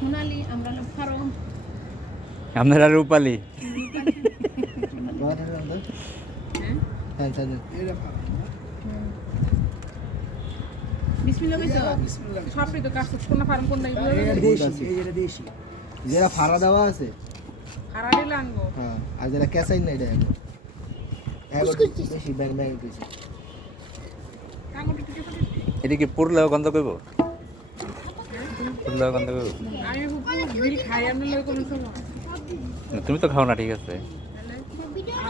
সোনালি আমরা ফারম আপনারা রূপালী বিসমিল্লাহ বিসমিল্লাহ সবই তো কাজ কোন ফার্ম কোন নাই এটা দেশি যেটা ফাড়া দেওয়া আছে ফাড়া দিলে আনবো হ্যাঁ আর যেটা ক্যাসাইন না এটা বেশি ব্যাগ ব্যাগ দিয়েছে এটা কি পুরলেও গন্ধ করব পুরলেও গন্ধ করব আমি গ্রিল খাই আমি লই কোন সময় তুমি তো খাও না ঠিক আছে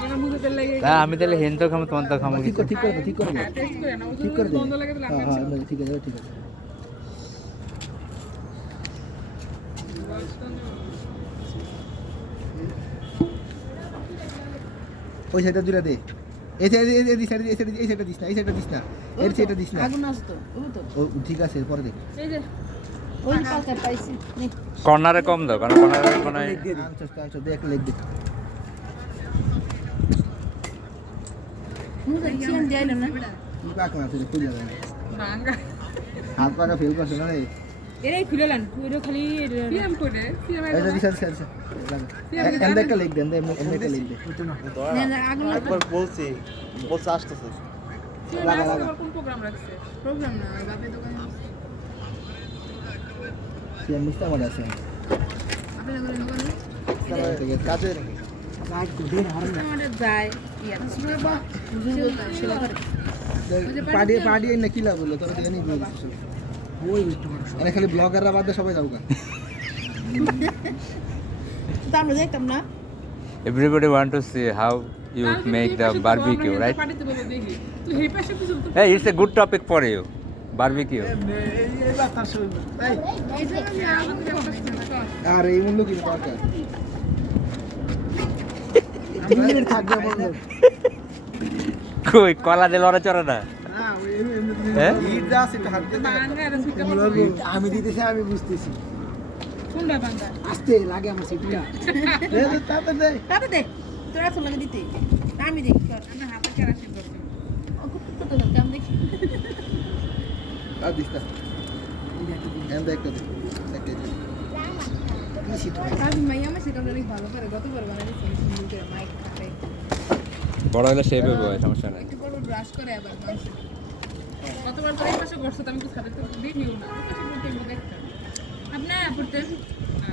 আমরা মুখে তেল লাগে আমি তাহলে হেন তো খামো তোমার তো খামো ঠিক করে ঠিক করে টেস্ট করে না ঠিক করে বন্ধ লাগে তাহলে হ্যাঁ হ্যাঁ ঠিক আছে ওই সাইডটা দুইটা দে এই সাইডটা দিস না এই সাইডটা দিস না এই সাইডটা দিস না আগুন আছে তো ও ঠিক আছে পরে দেখ এই যে ওই পাকা পাইছি নে কর্নারে কম দাও কারণ কর্নারে মানে আচ্ছা দেখ লেগ দে মুজে চিকেন দিলাম না কি পাক না তুই খুলে যাবে ভাঙা হাত পাকা ফেল করছ না রে এরাই খুলেলাম পুরো খালি সিএম করে সিএম এটা দিছ আছে এন্ড একটা লেগ দেন এমনি একটা লেগ দে না আগুন একবার বলছি আসতেছে লাগা কোন প্রোগ্রাম রাখছে প্রোগ্রাম না বাপে দোকানে সিএম মিস্টার মডা আছে আপনি দোকানে কাজের কাজ দিন হার না আমাদের যায় ইয়া বাবা সেবা করে পার্টি না কি লাভ হলো তোরা দেখে নি ওই আরে খালি ব্লগাররা বাদে সবাই যাওগা তো আমরা দেখতাম না everybody want to see how you make the barbecue, right? Hey, it's a good topic for you. Barbecue. আর এই মূল্য কি দরকার মিনিট থাকবে বন্ধু কই কলা দে লড়া চড়া না হ্যাঁ ইট দাস এটা হাতে আমি দিতেছি আমি বুঝতেছি কোনটা বাঙ্গা আস্তে লাগে আমার সিটটা দে তাতে দে তোরা ফোন লাগে দিতে আমি দেখি আমি হাতে কেরাসিন করছি ও কত তো দাম দেখি আর দিস্তা এন্ড দেখতে দে কি সিট আমি মাইয়া আমার সেটা অনেক ভালো করে গতবার বানাইছি সুন্দর করে মাইক থাকে বড় হলে শেপ হবে সমস্যা নাই একটু বড় ব্রাশ করে আবার মাংস গতবার তো এই পাশে করছো আমি তো সাথে তো ভিডিও না আপনারা পড়তেন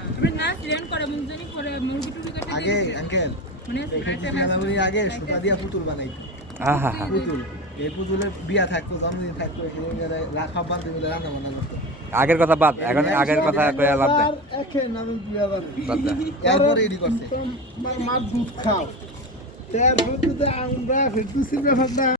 আপনি না সিরিয়ান করে মুজনি করে মুরগি টুকু কেটে আগে আঙ্কেল মানে উনি আগে সুতা দিয়া পুতুল বানাই আহা হা পুতুল এই পুতুলের বিয়া থাকতো জন্মদিন থাকতো এখানে রাখা বাদ দিয়ে রান্না বান্না করতো আগের কথা বাদ এখন আগের কথা কইয়া লাভ নাই একে নাম বিয়া বাদ বাদ দা এরপরে এডি করছে মা দুধ খাও তার দুধ আমরা ফেটু সিবে ভাগনা